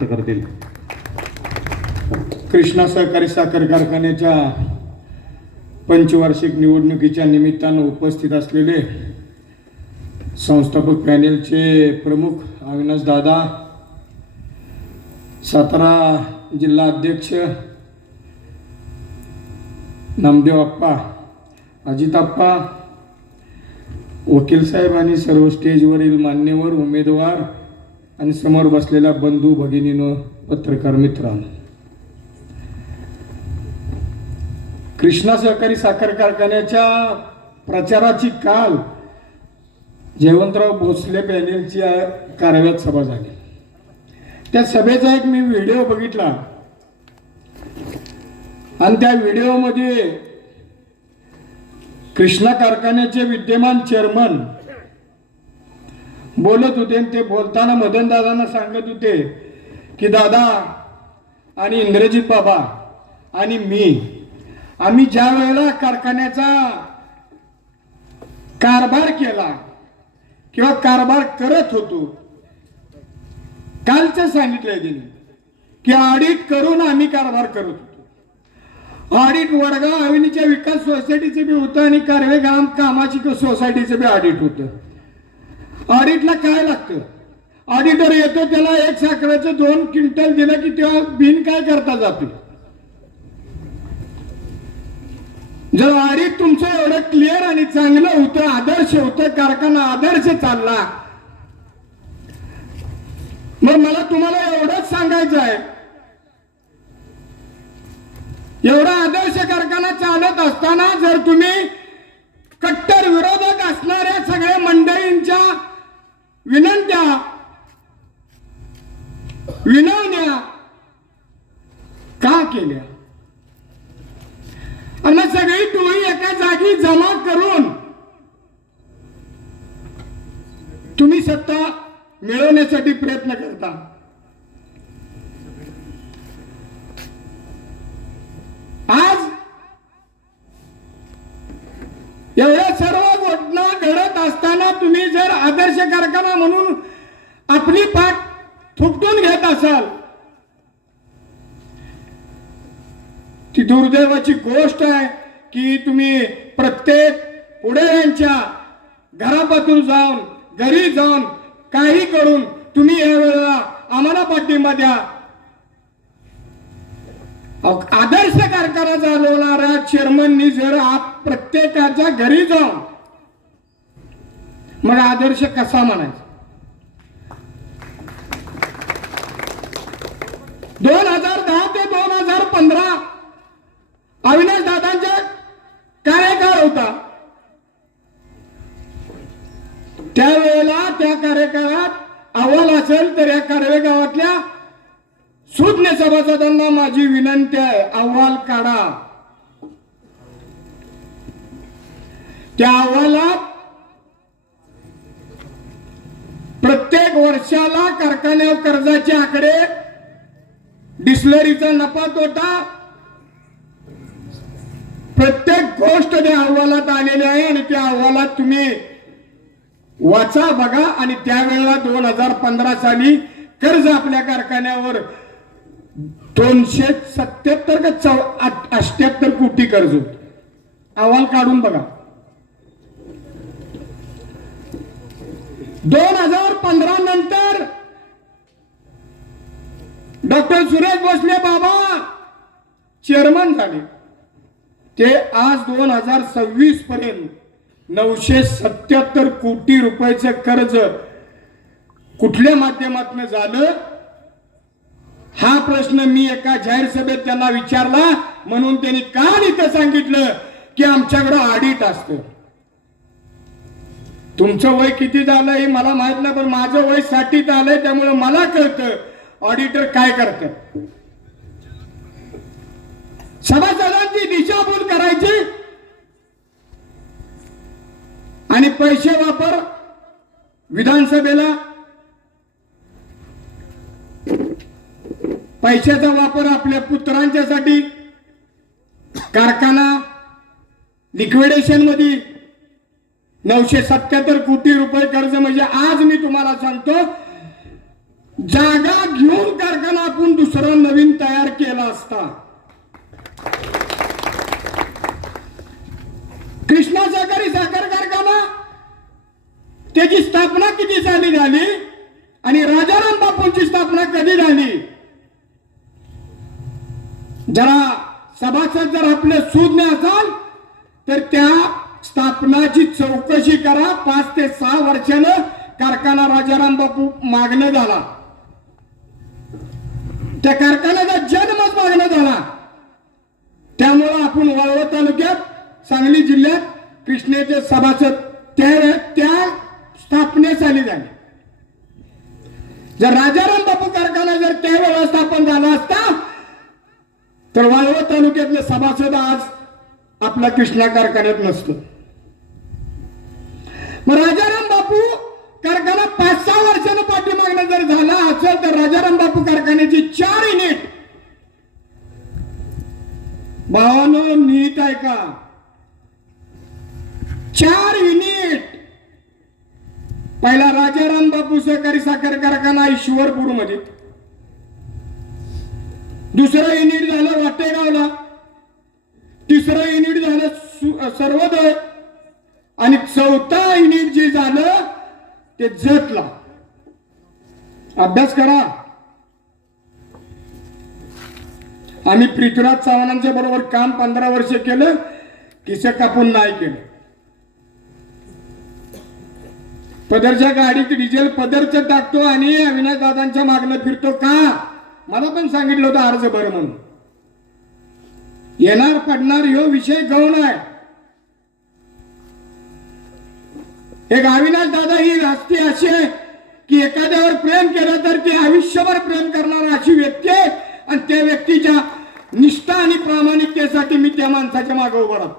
व्यक्त करतील. कृष्णा सहकारी साखर कारखान्याच्या पंचवार्षिक निवडणुकीच्या निमित्तानं उपस्थित असलेले संस्थापक पॅनेलचे प्रमुख अविनाश दादा, सातारा जिल्हा अध्यक्ष नामदेव अप्पा, अजित अप्पा, वकील साहेब आणि सर्व स्टेजवरील मान्यवर उमेदवार आणि समोर बसलेल्या बंधू भगिनीनो, पत्रकार मित्रांनो, कृष्णा सहकारी साखर कारखान्याच्या प्रचाराची काल जयवंतराव भोसले पॅनेलची कारव्यात सभा झाली. त्या सभेचा एक मी व्हिडिओ बघितला आणि त्या व्हिडिओमध्ये कृष्णा कारखान्याचे विद्यमान चेअरमन बोलत होते आणि ते बोलताना मदन दादांना सांगत होते की दादा आणि इंद्रजित बाबा आणि आम्ही ज्या वेळेला कारखान्याचा कारभार केला किंवा कारभार करत होतो, कालचं सांगितलंय त्यांनी की ऑडिट करून आम्ही कारभार करत होतो. ऑडिट वडगाव हवेलीच्या विकास सोसायटीचे बी होतं आणि कारवे गाव कामाची सोसायटीचं बी ऑडिट होतं. ऑडिटला काय लागतं? ऑडिटर येतो, त्याला एक साखरेचं 2 क्विंटल दिलं की तेव्हा बिन काय करता जाते. जर ऑडिट तुमचं एवढं क्लिअर आणि चांगलं होतं, आदर्श होतं, कारखाना आदर्श चालला, मग मला तुम्हाला एवढंच सांगायचं आहे, एवढा आदर्श कारखाना चालत असताना जर तुम्ही कट्टर विरोधक असणाऱ्या सगळ्या मंडळींच्या विनवण्या का केल्या आणि मग सगळी टोळी एका जागी जमा करून तुम्ही सत्ता मिळवण्यासाठी प्रयत्न करता. आज एवढ्या सर्व घटना घडत असताना तुम्ही जर आदर्श कारखाना म्हणून आपली पाठ थुपटून घेत असाल, ती दुर्दैवाची गोष्ट आहे की तुम्ही प्रत्येक पुढाऱ्यांच्या घरापासून जाऊन घरी जाऊन काही करून तुम्ही यावेळेला आम्हाला पाठिंबा द्या. आदर्श कारखाना चालवणाऱ्या चेअरमननी जर प्रत्येकाच्या घरी जाऊन मग आदर्श कसा म्हणायचा? 2010 ते 2015 अविनाश दादांचा कार्यकाळ होता. त्यावेळेला त्या कार्यकाळात अहवाल असेल तर या कारवे गावातल्या सुज्ञ सभासदांना माझी विनंती आहे, अहवाल काढा. त्या अहवालात प्रत्येक वर्षाला कारखान्यावर कर्जाचे आकडे, डिस्लरीचा नफा तोटा, प्रत्येक गोष्ट त्या अहवालात आलेली आहे आणि त्या अहवालात तुम्ही वाचा, बघा. आणि त्यावेळेला 2015 साली कर्ज आपल्या कारखान्यावर 277 का 78 कोटी कर्ज होत. अहवाल काढून बघा. 2015 नंतर डॉक्टर सुरेश भोसले बाबा चेअरमन झाले. ते आज 2026 पर्यंत 977 कोटी रुपयाचं कर्ज कुठल्या माध्यमातून झालं, हा प्रश्न मी एका जाहीर सभेत त्यांना विचारला. म्हणून त्यांनी काल इथं सांगितलं की आमच्याकडे ऑडिट असतं. तुमचं वय किती झालं हे मला माहित नाही, पण माझं वय 60 आलंय, त्यामुळे मला कळतं ऑडिटर काय करतात. सभासदांची दिशाभूल करायची आणि पैसे वापर विधानसभेला, पैशाचा वापर आपल्या पुत्रांच्यासाठी, कारखाना लिक्विडेशन मध्ये 977 कोटी रुपये कर्ज. म्हणजे आज मी तुम्हाला सांगतो, जागा घेऊन कारखाना दुसरं नवीन तयार केला असता. कृष्णा सहकारी साखर कारखाना त्याची स्थापना किती साली झाली आणि राजाराम बापूंची स्थापना कधी झाली? जरा सभासद जर आपले सुज्ञ असाल तर त्या स्थापनाची चौकशी करा. 5 ते 6 वर्षानं कारखाना राजाराम बापू मागणं झाला. त्या कारखान्याचा जन्मच मागणं झाला. त्यामुळं आपण वाळवा तालुक्यात सांगली जिल्ह्यात कृष्णेचे सभासद त्या स्थापनेसाठी झाले. जर राजाराम बापू कारखाना जर त्यावेळेला स्थापन झाला असता तर वाळवा तालुक्यातले सभासद आज आपल्या कृष्णा कारखान्यात नसतो. मग राजाराम बापू कारखाना 5-6 वर्षानं पाठीमागणं जर झाला असेल तर राजाराम बापू कारखान्याची 4 युनिट भावानो नीट आहे का? 4 युनिट. पहिला राजाराम बापू सहकारी साखर कारखाना ईश्वरपूर मध्ये, दुसरं युनिट झालं वाटेगावला, तिसरं युनिट झालं सर्वोदय आणि 4था युनिट जे झालं ते जतला. अभ्यास करा. आम्ही पृथ्वीराज चव्हाणांच्या बरोबर काम 15 वर्ष केलं. किसे कापून नाही केलं. पदरच्या गाडीत डिझेल पदरचं टाकतो आणि अविनाश दादांच्या मागणं फिरतो का? मला पण सांगितलं होतं अर्ज भर म्हणून. येणार पडणार ह्यो विषय गौण आहे. एक अविनाश दादा ही हस्ती अशी आहे की एखाद्यावर प्रेम केलं तर ती आयुष्यभर प्रेम करणारा अशी व्यक्ती आहे आणि त्या व्यक्तीच्या निष्ठा आणि प्रामाणिकतेसाठी मी त्या माणसाच्या मागे उभा राहतो.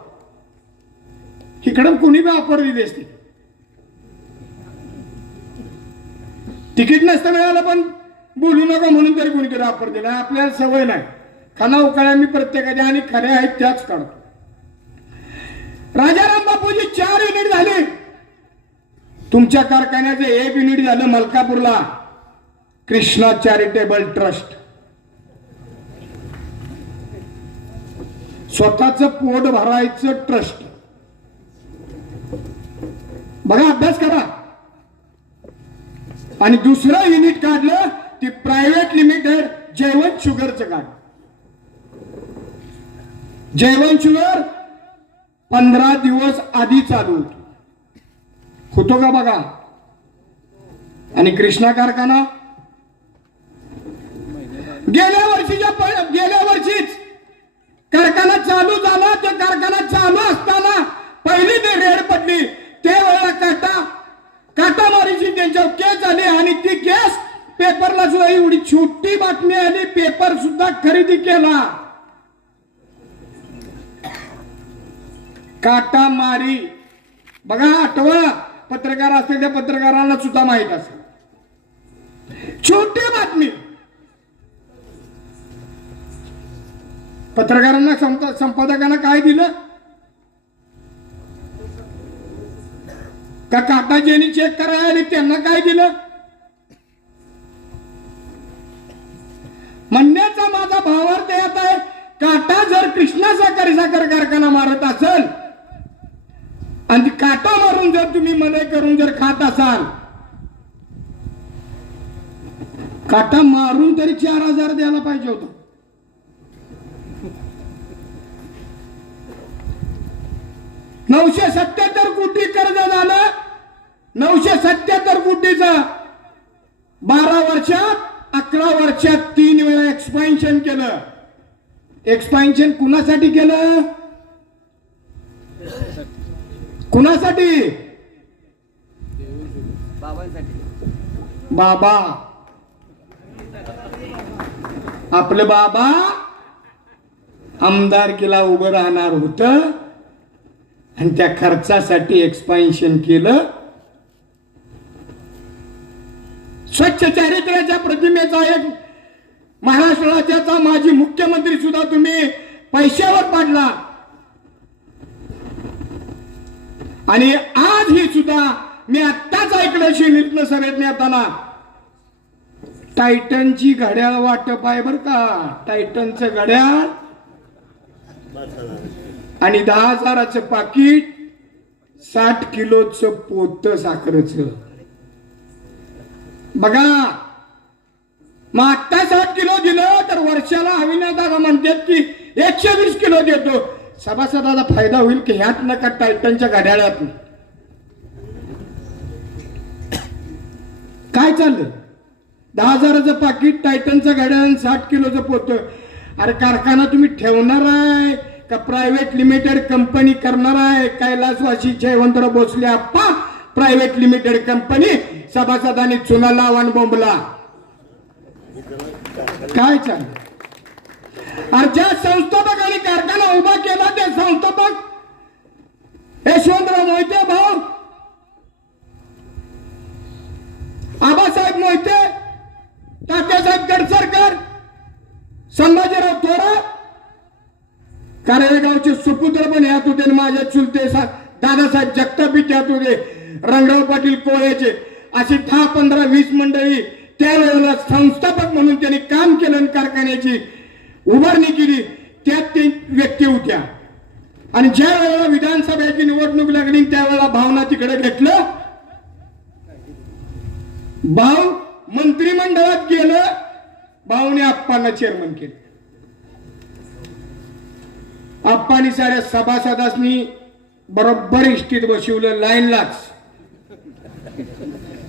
इकडं कुणी बी ऑफर दिली असते. तिकीट नसतं मिळालं पण बोलू नका म्हणून तरी कोणीतरी ऑफर दिला. आपल्याला सवय नाही. खाना उकाळ्या मी प्रत्येकाच्या आणि खऱ्या आहेत त्याच काढतो. राजाराम बापूजी 4 युनिट झाले. तुमच्या कारखान्याचं 1 युनिट झालं मलकापूरला कृष्णा चॅरिटेबल ट्रस्ट. स्वतःच पोट भरायचं ट्रस्ट. बघा अभ्यास करा. आणि दुसरं युनिट काढलं ते प्रायव्हेट लिमिटेड जयवंत शुगरचं काढ. जयवंत शुगर 15 दिवस आधी चालू होतो का बघा. आणि कृष्णा कारखाना गेल्या वर्षीच कारखाना चालू झाला. तो कारखाना चालू असताना पहिली ते रेड पडली त्यावेळेला काटामारीची त्यांच्यावर केस आली आणि ती केस पेपरला सुद्धा एवढी छोटी बातमी आली. पेपर सुद्धा खरेदी केला. काटामारी बघा. आठवा पत्रकार असतील त्या पत्रकारांना सुद्धा माहित असेल. छोटी बातमी पत्रकारांना संपादकांना काय दिलं का काटा ज्यांनी चेक करायला आणि त्यांना काय दिलं. म्हणण्याचा माझा भावार्थ येत आहे काटा जर कृष्णा सहकारी साखर कारखाना मारत असेल आणि काटा मारून जर तुम्ही मलई करून जर खात असाल, काटा मारून तरी 4,000 द्यायला पाहिजे होतं. $977 कोटी कर्ज झालं. 977 कोटीचं 12 वर्षात 11 वर्षात 3 वेळा एक्सपान्शन केलं. एक्सपान्शन कुणासाठी केलं? कुणासाठी? बाबा. आपलं बाबा आमदारकीला उभं राहणार होत आणि त्या खर्चासाठी एक्सपान्शन केलं. स्वच्छ चारित्र्याच्या प्रतिमेचा एक महाराष्ट्र राज्याचा माजी मुख्यमंत्री सुद्धा तुम्ही पैशावर पाडला. आणि आज ही सुद्धा मी आत्ताच ऐकलं शिवनित्न सभेत येताना टायटनची घड्याळ वाटप आहे बर का, टायटनचं घड्याळ आणि 10,000चं पाकिट, 60 किलोचं पोत साखरेचं. बघा मग आता 60 किलो दिलं तर वर्षाला अविनाश दादा म्हणतात की 120 किलो देतो. सभासदाचा फायदा होईल की ह्यात नका टायटनच्या घड्याळात. काय चाललंय? 10,000चं पाकिट, टायटनचं घड्याळ, 60 किलोचं पोत. अरे कारखाना तुम्ही ठेवणार आहे का प्रायव्हेट लिमिटेड कंपनी करणार आहे? कैलासवासी जयवंतराव भोसले आप्पा प्रायव्हेट लिमिटेड कंपनी, सभासदांनी चुना लावून बोंबला. काय चाललं? अरे ज्या संस्थापकांनी कारखाना उभा केला ते संस्थापक यशवंतराव मोहिते भाऊ, आबासाहेब मोहिते, तात्यासाहेब कडसरकर, संभाजीराव थोरात, कारळेगावचे सुपुत्र पण यात होते आणि माझे चुलते दादासाहेब जगताप त्यात होते, रंगराव पाटील कोळ्याचे, अशी 10, 15, 20 मंडळी त्यावेळेला संस्थापक म्हणून त्यांनी काम केलं, कारखान्याची उभारणी केली. त्यात 3 व्यक्ती होत्या. आणि ज्या वेळेला विधानसभेची निवडणूक लागली त्यावेळेला भावना तिकडे घेतलं. भाऊ मंत्रिमंडळात गेलं, भाऊने आप्पांना चेअरमन केलं. आप्पांनी साऱ्या सभासदांनी बरोबर इष्टीत बसवलं, लाईनलाच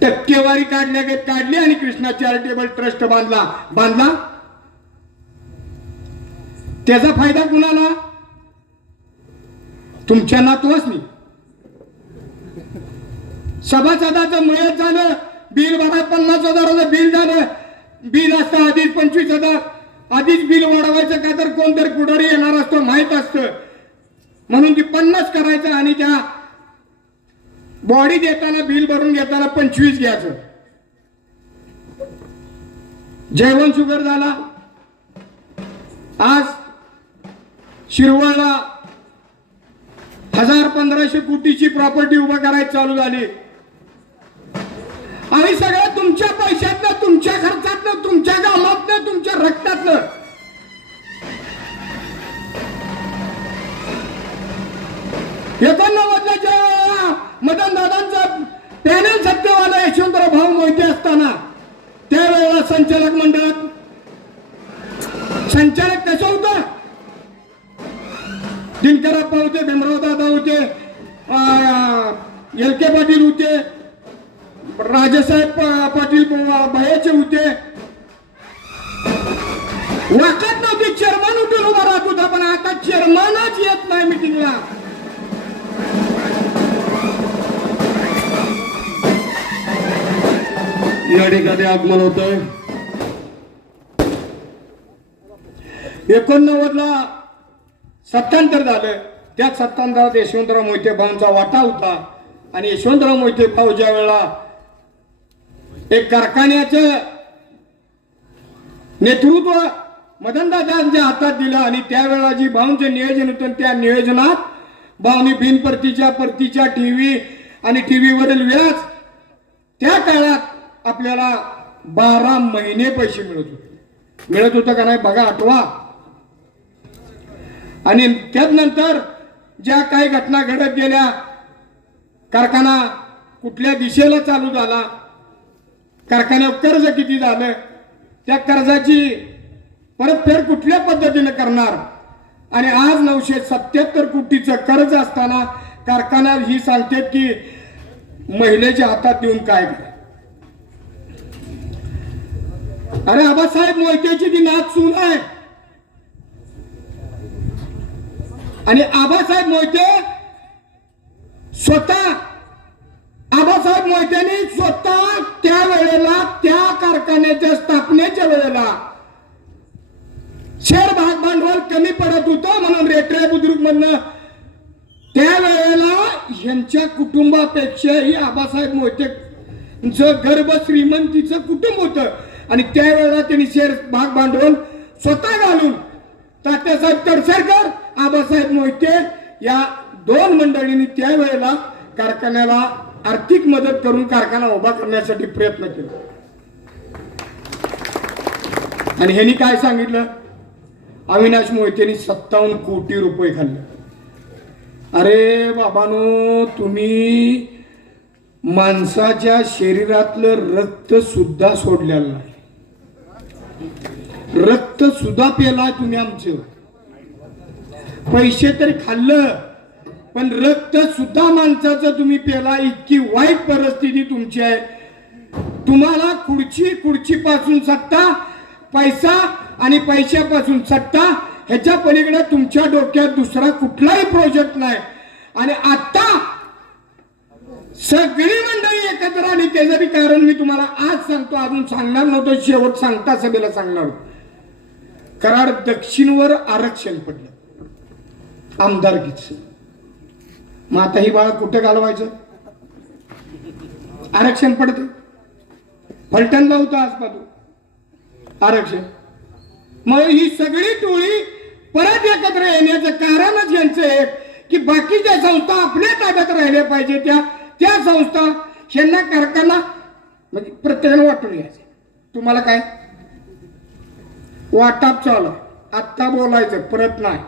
टक्केवारी काढली आणि कृष्णा चॅरिटेबल ट्रस्ट बांधला. त्याचा फायदा कुणाला? तुमच्या नातवासनी. सभासदाचं मयत झालं, बिल भरा, 50,000चं बिल झालं. बिल असतं आधीच 25,000, आधीच बिल वाढवायचं का तर कोणतरी पुढारी येणार असतो माहित असतं, म्हणून ती 50 करायचं आणि त्या बॉडी देताना बिल भरून घेताना 25 घ्यायचं. जेवण शुगर झाला. आज शिरवळला 1,000-1,500 कोटीची प्रॉपर्टी उभा करायची चालू झाली. आणि सगळं तुमच्या पैशातलं, तुमच्या खर्चातलं, तुमच्या गावातलं, तुमच्या रक्तातलं. एकोणनव्वदच्या मदन दादांचा पॅनल सत्तेवाला यशवंतराव भाऊ मोहिते असताना त्यावेळेला संचालक मंडळात संचालक कसं होतं? दिनकरप्पा होते, भीमराव दादा होते, LK पाटील होते, राजेसाहेब पाटील भयाचे होते. वाटत नव्हती चेअरमन उठून उभा राहत होता, पण आता चेअरमनच येत नाही मिटिंगला. या ठिकाणी आगमन होतंय. 89ला सत्तांतर झालं. त्या सत्तांतरात यशवंतराव मोहिते भाऊंचा वाटा होता. आणि यशवंतराव मोहिते भाऊ ज्या वेळेला एक कारखान्याचं नेतृत्व मदनदादांच्या हातात दिलं आणि त्यावेळेला जी भाऊंचं नियोजन होतं त्या नियोजनात भाऊनी परतीच्या टीव्ही आणि टीव्हीवरील व्याज त्या काळात आपल्याला 12 महिने पैसे मिळत होतं का नाही बघा, आठवा. आणि त्यानंतर ज्या काही घटना घडत गेल्या, कारखाना कुठल्या दिशेला चालू झाला, कारखान्यावर कर्ज किती झालं, त्या कर्जाची परतफेड कुठल्या पद्धतीने करणार. आणि आज 977 कोटीचं कर्ज असताना कारखाना ही सांगतात की महिलेच्या हातात देऊन काय करा. अरे आबासाहेब मोहितेची ती नात सून आहे. आणि आबासाहेब मोहिते मोहित्यांनी स्वतः त्या वेळेला त्या कारखान्याच्या स्थापनेच्या वेळेला शेअर भाग भांडवल कमी पडत होतं म्हणून रेटरे बुद्रुक म्हणणं त्यावेळेला यांच्या कुटुंबापेक्षाही आबासाहेब मोहितेचं गर्भ श्रीमंतीचं कुटुंब होतं. आणि त्यावेळेला त्यांनी शेअर भाग भांडवल स्वतः घालून तात्यासाहेब कडसरकर, आबासाहेब मोहिते या 2 मंडळींनी त्यावेळेला कारखान्याला आर्थिक मदत करून कारखाना उभा करण्यासाठी प्रयत्न केला. आणि ह्यांनी काय सांगितलं, अविनाश मोहितेनी 57 कोटी रुपये खाल्ले. अरे बाबानो, तुम्ही माणसाच्या शरीरातलं रक्त सुद्धा सोडलेलं नाही, रक्त सुद्धा पेला तुम्ही आमचं. पैसे तरी खाल्लं पण रक्त सुद्धा माणसाचं तुम्ही पेला. इतकी वाईट परिस्थिती तुमची आहे. तुम्हाला खुर्चीपासून सत्ता, पैसा आणि पैशापासून सत्ता, ह्याच्या पलीकडे तुमच्या डोक्यात दुसरा कुठलाही प्रोजेक्ट नाही. आणि आता सगळी मंडळी एकत्र आली. त्याचं बी कारण मी तुम्हाला आज सांगतो, अजून सांगणार नव्हतो, शेवट सांगता सभेला सांगणार. कराड दक्षिणवर आरक्षण पडलं आमदारकीच. मग आता ही बाळा कुठे घालवायचं? आरक्षण पडते. फलटणला होतं आजपासून आरक्षण. मग ही सगळी टोळी परत एकत्र येण्याचं कारणच यांचं एक की बाकीच्या संस्था आपल्या ताब्यात राहिल्या पाहिजे. त्या संस्था ह्यांना कारखाना म्हणजे प्रत्येकाने वाटून घ्यायचे. तुम्हाला काय वाटाप चालू आत्ता बोलायचं, परत नाही.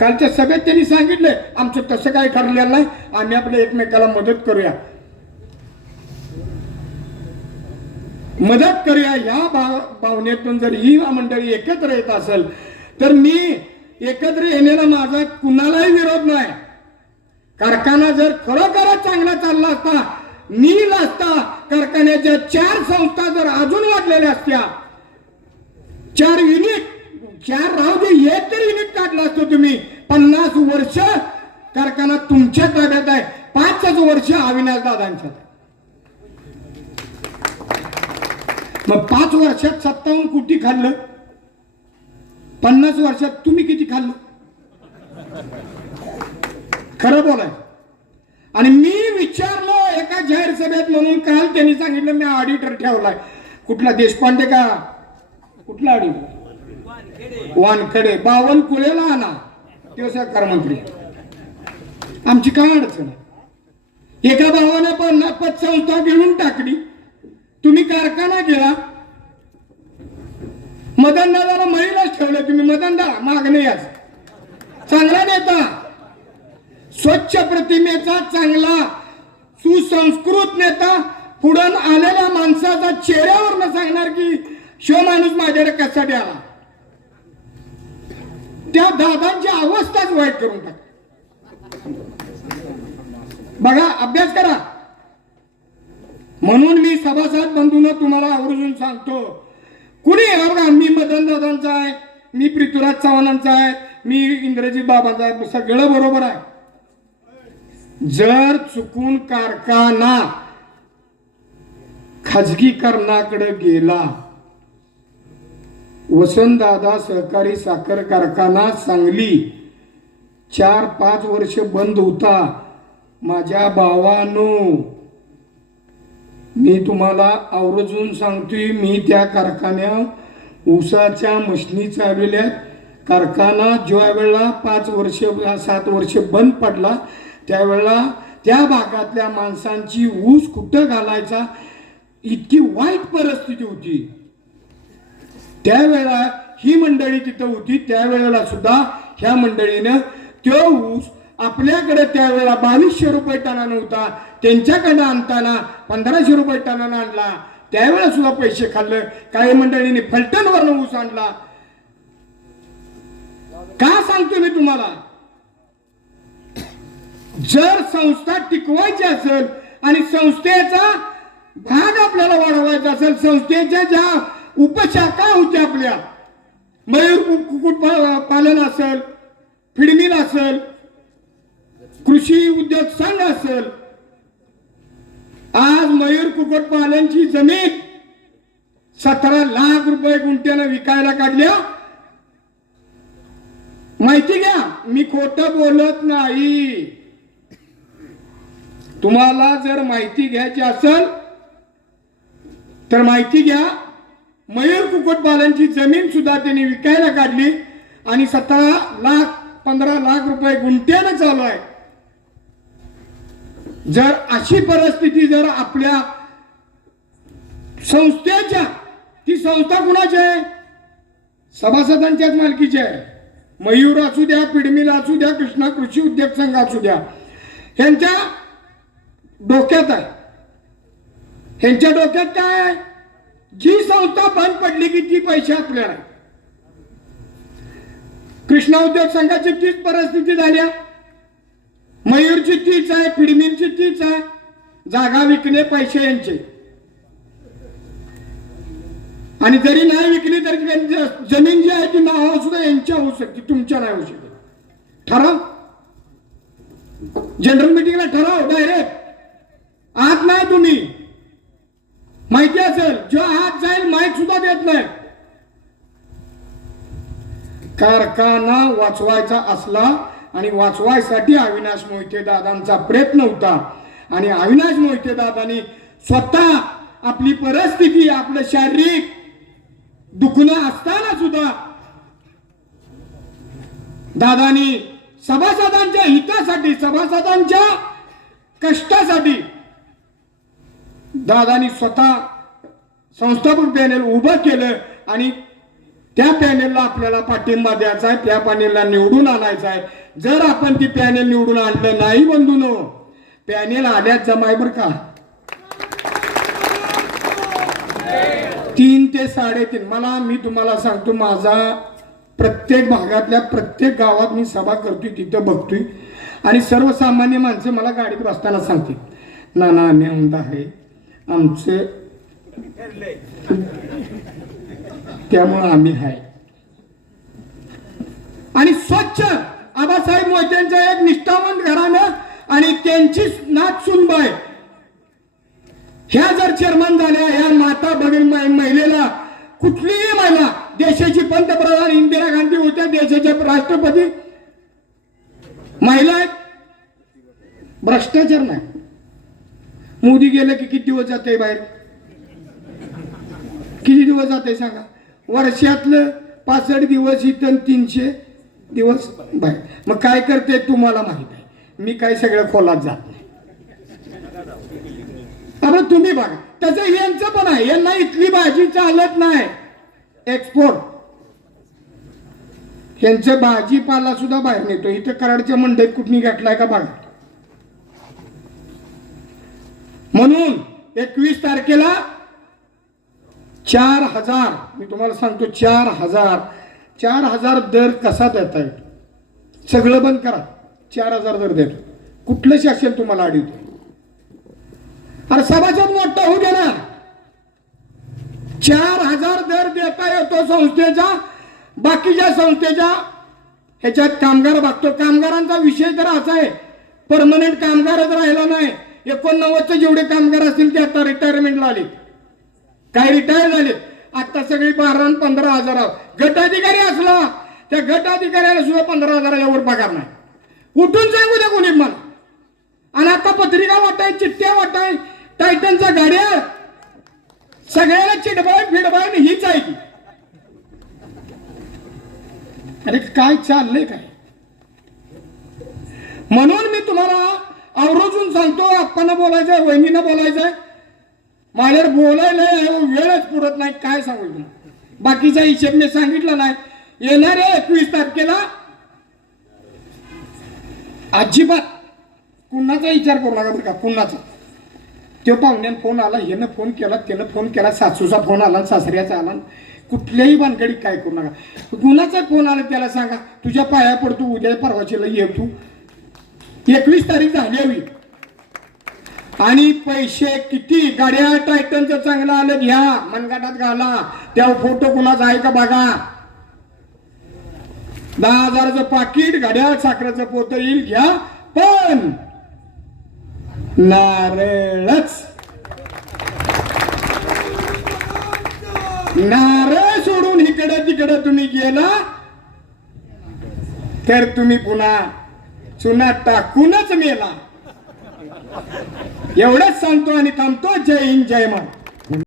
कालच्या सगळ्यात त्यांनी सांगितलंय आमचं तसं काय ठरलेलं नाही, आम्ही आपल्या एकमेकाला मदत करूया. या भावनेतून जर ही मंडळी एकत्र येत असेल तर मी एकत्र येण्याला माझा कुणालाही विरोध नाही. कारखाना जर खरोखरच चांगला चालला असता, नील असता, कारखान्याच्या 4 संस्था जर अजून वाढलेल्या असत्या, 4 युनिट, 4 राहू दे, 1 तरी युनिट काढलं असतं तुम्ही. 50 वर्ष कारखाना तुमच्या ताब्यात आहे, 5च वर्ष अविनाश दादांच्यात. मग 5 वर्षात 57 कोटी खाल्लं, 50 वर्षात तुम्ही किती खाल्लं? खरं बोलाय. आणि मी विचारलो एका जाहीर सभेत, म्हणून काल त्यांनी सांगितलं मी ऑडिटर ठेवलाय. कुठला, देशपांडे का कुठला ऑडिटर? वानखेडे. बावनकुळेला आणा, तो सहकार मंत्री. आमची काय अडचण आहे? एका भावाने पण पतसंस्था घेऊन टाकली, तुम्ही कारखाना गेला. मदनदादाला महिलाच ठेवलं तुम्ही. मदनदा मागणे याच चांगला नेता, स्वच्छ प्रतिमेचा चांगला सुसंस्कृत नेता, पुढून आलेल्या माणसाचा चेहऱ्यावर न सांगणार की शो माणूस माझ्याकडे कशासाठी आला. त्या दादांची अवस्थाच वाईट करून टाक. बघा, अभ्यास करा. म्हणून मी सभासद बंधूंना तुम्हाला आवर्जून सांगतो, कुणी बघा, मी मदन दादांचा आहे, मी पृथ्वीराज चव्हाणांचा आहे, मी इंद्रजित बाबांचा आहे, सगळं बरोबर आहे. जर चुकून कारखाना खाजगीकरणाकडे गेला, वसंतदादा सहकारी साखर कारखाना सांगली 4-5 वर्ष बंद होता. माझ्या भावानो, मी तुम्हाला आवर्जून सांगतोय, मी त्या कारखान्यात ऊसाच्या मशनी चालवल्या. कारखाना ज्या वेळेला 5 वर्ष 7 वर्ष बंद पडला, त्यावेळेला त्या भागातल्या माणसांची ऊस कुठं घालायचा इतकी वाईट परिस्थिती होती. त्यावेळेला ही मंडळी तिथं होती. त्यावेळेला सुद्धा ह्या मंडळीनं तो ऊस आपल्याकडे त्यावेळेला 2200 रुपये टनानं होता, त्यांच्याकडे आणताना 1500 रुपये टनानं आणला. त्यावेळेला सुद्धा पैसे खाल्लं. काही मंडळींनी फलटणवरनं ऊस आणला. का सांगतो मी तुम्हाला, जर संस्था टिकवायची असेल आणि संस्थेचा भाग आपल्याला वाढवायचा असेल, संस्थेच्या ज्या उपशाखा होत्या आपल्या, मयूर कुक्कुट पालन असेल, फिडमिल असेल, कृषी उद्योग संघ असेल, आज मयूर कुक्कुट पालनची जमीन 17 लाख रुपये गुंठ्यानं विकायला काढल्या. माहिती घ्या, मी खोटं बोलत नाही. तुम्हाला जर माहिती घ्यायची असेल तर माहिती घ्या. मयूर कुक्कुटपालनची जमीन सुद्धा त्यांनी विकायला काढली आणि 17 लाख 15 लाख रुपये गुंठ्यानं चालू आहे. जर अशी परिस्थिती जर आपल्या संस्थेच्या ती संस्था कुणाची आहे? सभासदांच्याच मालकीची आहे. मयूर असू द्या, पिडमिल असू द्या, कृष्णा कृषी उद्योग संघ असू द्या, ह्यांच्या डोक्यात आहे. ह्यांच्या डोक्यात काय आहे? जी संस्था बंद पडली की ती पैसे आपल्याला. कृष्णा उद्योग संघाची तीच परिस्थिती झाली. मयूरची तीच आहे, पिडमिलची तीच आहे. जागा विकणे पैसे यांचे, आणि जरी नाही विकली तरी जमीन जी आहे ती नावावर सुद्धा यांच्या होऊ शकते, तुमच्या नाही होऊ शकत. ठराव जनरल मीटिंगला ठराव डायरेक्ट आत नाही. तुम्ही माहिती असेल, जो आत जाईल माहीत सुद्धा देत नाही. कारखाना वाचवायचा असला आणि वाचवायसाठी अविनाश मोहिते दादांचा प्रयत्न होता, आणि अविनाश मोहिते दादांनी स्वतः आपली परिस्थिती, आपलं शारीरिक दुखणं असताना सुद्धा दादांनी सभासदांच्या हितासाठी, सभासदांच्या कष्टासाठी दादांनी स्वतः संस्थापक पॅनेल उभं केलं, आणि त्या पॅनेलला आपल्याला पाठिंबा द्यायचा आहे, त्या पॅनेलला निवडून आणायचं आहे. जर आपण ती पॅनेल निवडून आणलं नाही बंधूनो, पॅनेल आल्यात जमाय बर का, 3 ते 3.5. मी तुम्हाला सांगतो, माझा प्रत्येक भागातल्या प्रत्येक गावात मी सभा करतोय, तिथं बघतोय, आणि सर्वसामान्य माणसं मला गाडीत बसताना सांगते, नाना आम्ही आमदार आहे, आमचे त्यामुळं आम्ही आहे. आणि स्वच्छ आबासाहेब मोहित्यांच्या एक निष्ठावंत घराणं आणि त्यांची नात सुनबाई ह्या जर चेअरमन झाल्या, ह्या माता भगिनी महिलेला, कुठलीही महिला, देशाची पंतप्रधान इंदिरा गांधी होत्या, देशाच्या राष्ट्रपती महिला आहेत, भ्रष्टाचार नाही. मोदी गेलं की किती दिवस जाते बाहेर? किती दिवस जाते सांगा? वर्षातलं 65 दिवस इथं, 300 दिवस बाहेर. मग काय करते तुम्हाला माहित आहे. मी काय सगळं खोलात जात नाही. आता तुम्ही बघा, त्याचं यांचं पण आहे, यांना इथली भाजी चालत नाही, एक्सपोर्ट. यांचं भाजीपाला सुद्धा बाहेर नेतो. इथं कराडच्या मंडईत कुठनी घेतलाय का बघा. म्हणून 21 तारखेला 4,000, मी तुम्हाला सांगतो 4,000 दर कसा देता येतो? सगळं बंद करा, 4,000 दर देतो. कुठलं शासन तुम्हाला अडवतो? अरे सभासद मोठा होऊ दे ना. 4,000 दर देता येतो संस्थेचा. बाकीच्या संस्थेच्या ह्याच्यात कामगार बघतो. कामगारांचा विषय तर असा आहे, परमनंट कामगारच राहिला नाही. 89चे जेवढे कामगार असतील ते आता रिटायरमेंटला आले, काही रिटायर झाले. आता सगळी 12 आणि 15,000. गट अधिकारी असला, त्या गट अधिकाऱ्याला सुद्धा 15,000च्या वर पगार नाही. उठून सांगू द्या कोणी मला. आणि आता पत्रिका वाटाय, चिठ्ठ्या वाटाय, टायटनचा गाड्या, सगळ्याला चिडबाय फिडबाय हीच आहे की. अरे काय चाललंय काय? म्हणून मी तुम्हाला आवर्जून सांगतो, आपण बोलायचंय, वहिनीनं बोलायचंय, माझ्यावर बोलायला वेळच पुरत नाही. काय सांगू तुम्हाला? बाकीचा हिशेब मी सांगितला नाही. येणाऱ्या 21 तारखेला अजिबात कुणाचा विचार करू नका बरं का. कुणाचा तो पाहुण्यानं फोन आला, ह्यानं फोन केला, त्यानं फोन केला, सासूचा फोन आला, सासऱ्याचा आला, कुठल्याही भानगडीत काय करू नका. कुणाचा फोन आला त्याला सांगा, तुझ्या पाया पडतो, उद्या परवाचीला ये तू. 21 तारीख झाली हवी. आणि पैसे किती? गाड्या टायटनचं चांगलं आलं घ्या, मनगटात घाला, त्या फोटो कुणाचा आहे का बघा. 10,000चं पाकिट, घड्याळ, साखरेचं पोतं येईल, घ्या. पण नारळच, नारळ सोडून इकडे तिकडे तुम्ही गेला तर तुम्ही पुन्हा चुना टाकूनच मेला. एवढंच सांगतो आणि थांबतो. जय हिंद, जय महाराज.